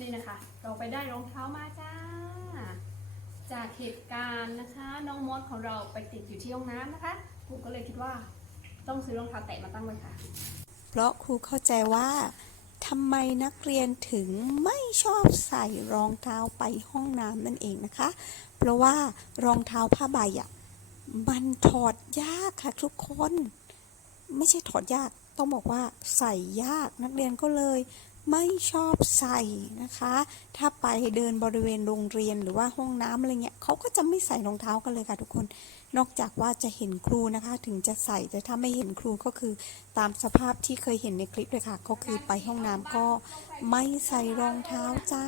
นี่นะคะ เราไปได้รองเท้ามาจ้า จากเหตุการณ์นะคะ น้องมดของเราไปติดอยู่ที่ห้องน้ำนะคะครูก็เลยคิดว่าต้องซื้อรองเท้าแตะมาตั้งไว้ค่ะ เพราะครูเข้าใจว่าทำไมนักเรียนถึงไม่ชอบใส่รองเท้าไปห้องน้ำนั่นเองนะคะ เพราะว่ารองเท้าผ้าใบอะมันถอดยากค่ะทุกคน ไม่ใช่ถอดยาก ต้องบอกว่าใส่ยากนักเรียนก็เลย ไม่ชอบใส่นะคะ ถ้าไปเดินบริเวณโรงเรียนหรือว่าห้องน้ำอะไรเงี้ยเขาก็จะไม่ใส่รองเท้ากันเลยค่ะทุกคน นอกจากว่าจะเห็นครูนะคะ ถึงจะใส่แต่ถ้าไม่เห็นครูก็คือตามสภาพที่เคยเห็นในคลิปเลยค่ะ ก็คือไปห้องน้ำก็ไม่ใส่รองเท้าจ้า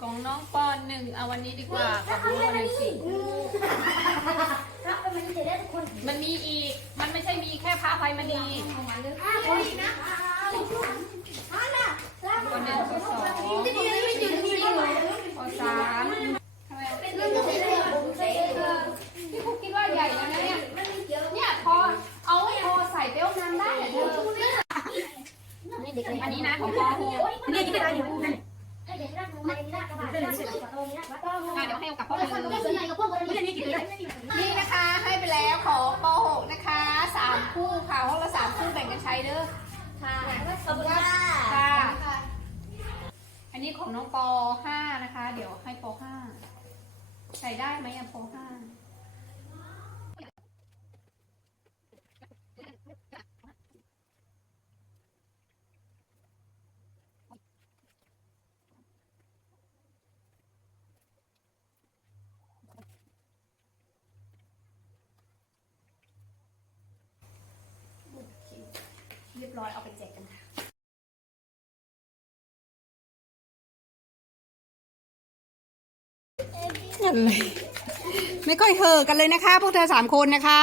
ของน้องปอนหนึ่งเอาวันนี้ดีกว่าขอบคุณปหนึ่งสิรับไปมันจะได้ทุกคนมันมีอีก มันไม่ใช่มีแค่พระไพมณีคนหนึ่งปสองที่นี่ไม่ยืนนี่เลยปสาม อันนี้นะของป .6 นี่กินได้อยู่ยะเดี๋ยวให้กลับพ่อไปเลยนี่นะคะให้ไปแล้วของป .6 นะคะสามคู่ค่ะห้องละสามคู่แบ่งกันใช้เด้อค่ะขอบคุณค่ะค่ะอันนี้ของน้องป .5 นะคะ เดี๋ยวให้ป .5 ใช้ได้ไหมอะป .5 ร้อยเอาไปแจกกันค่ะอะไรไม่ค่อยเฮอกันเลยนะคะ พวกเธอสามคนนะคะ